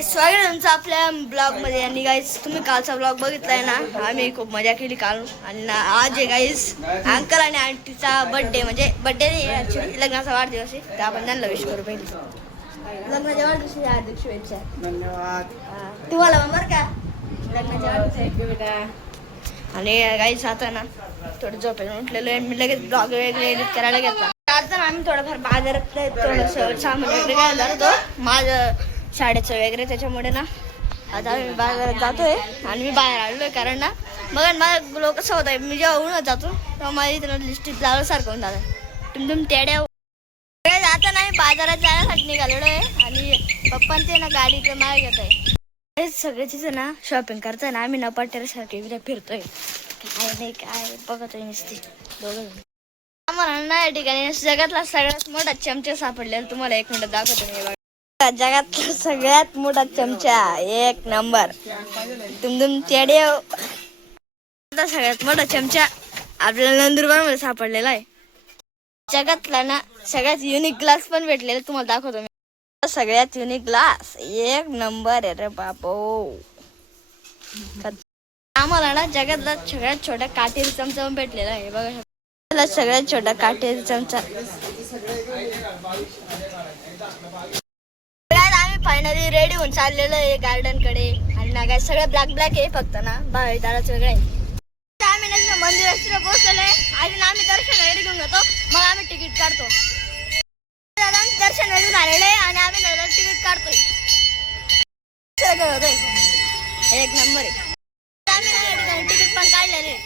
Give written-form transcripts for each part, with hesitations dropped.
गाईस, स्वागत आहे तुमचं आपल्या ब्लॉग मध्ये. आणि गाईस, तुम्ही कालचा ब्लॉग बघितलाय ना. आम्ही खूप मजा केली काल. आणि आज आहे गाईस अंकल आणि आंटीचा बर्थडे. म्हणजे बर्थडे नाही, ऍक्च्युली लग्नाचा वाढदिवस आहे. तर आपण त्यांना विश करू. पहिले लग्नाच्या वाढदिवसाची हार्दिक शुभेच्छा. धन्यवाद. तुम्हाला बरं का लग्नाच्या वाढदिवसाच्या. आणि गाईस आता ना थोडं झोपेला उठलेलो आहे. मी लगेच ब्लॉग वगैरे एडिट करायला घेतला. आता आम्ही थोडंफार बाजारात थोडंसं सामान वगैरे घ्यायला जातो. माझं शाळेचं वगैरे, त्याच्यामुळे ना आता आम्ही बाजारात जातोय. आणि मी बाहेर आलोय कारण ना बघा माझं लोक कसं होत आहे. मी जेव्हा उन्हात जातो तेव्हा माझी इथं लिस्टिक लावल्यासारखं होऊन जातं. तुम टेड्या आता नाही बाजारात जाण्यासाठी निघालेलो आहे. आणि पप्पा ते ना गाडीकडे मागे घेत आहे. सगळ्याचीच ना शॉपिंग करताय ना आम्ही ना पट्ट्यासारखे फिरतोय. काय नाही काय बघतोय नुसती दोघं. आम्हाला ना या ठिकाणी जगातला सगळ्यात मोठा चमचा सापडलेला तुम्हाला एक मिनिट दाखवतो मी. बघा जगातला सगळ्यात मोठा चमचा, एक नंबर. तुम तेड्या सगळ्यात मोठा चमचा आपल्याला नंदुरबार मध्ये सापडलेला आहे. जगातला ना सगळ्यात युनिक ग्लास पण भेटलेला तुम्हाला दाखवतो मी. सगळ्यात युनिक ग्लास एक नंबर आहे रे बापो. आम्हाला ना जगातला सगळ्यात छोटा काटेरी चमचा पण भेटलेला आहे. बघा सगळ्यात छोटा काटेरी चमचा. आम्ही फायनली रेडी होऊन चाललेलो आहे गार्डन कडे. आणि ना काय सगळं ब्लॅक ब्लॅक आहे, फक्त ना बाहेरच वेगळं आहे. आम्ही ना मंदिरात पोहोचलेलो आहे. अजून आम्ही दर्शन वगैरे घेऊन जातो, मग आम्ही तिकीट काढतो. दर्शन वगैरे झालेलं आहे आणि आम्ही तिकीट काढतोय. एक नंबर आहे. आम्ही तिकीट पण काढलेले.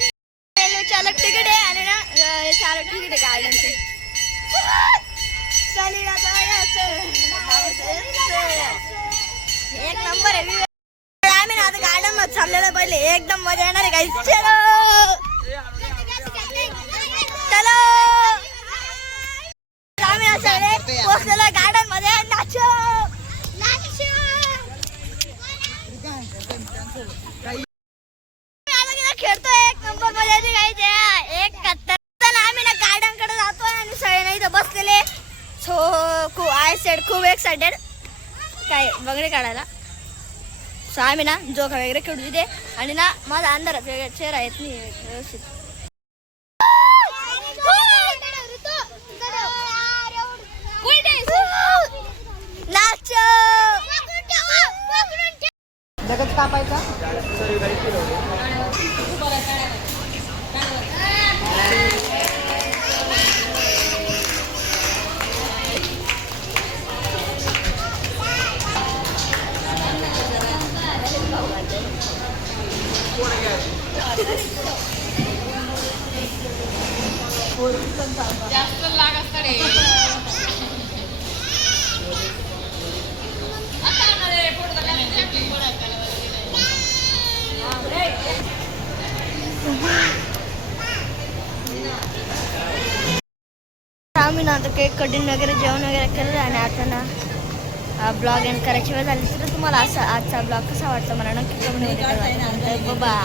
रेल्वेचे अलग तिकीट आहे आणि ना याचे अलग तिकीट आहे गार्डनचे. एक नंबर आहे. आम्ही ना आता गार्डन मध्ये चाललेलो पहिले. एकदम मजा येणार आहे काही. चलो आम्ही सगळे पोहोचलेलो गार्डन मध्ये. नाचो खेळतोय. एक नंबर मजा येते. एक कत्तर आम्ही ना गार्डन कडे जातोय आणि सगळे ना इथं बसलेले. सो खूप एक्सायटेड काय वगैरे काढायला. सो आम्ही ना जोखा वगैरे खेळू तिथे. आणि ना माझा अंधारात वेगळा चेहरा येत नाही व्यवस्थित. जगत कापायचा. जास्त लाग असतात आम्ही ना आता केक कटिंग वगैरे जेवण वगैरे केलं. आणि आता ना ब्लॉग एंड करायची वेळ झाली. तर तुम्हाला असा आजचा ब्लॉग कसा वाटला मला नक्की कमेंट मध्ये कळवा. बाय.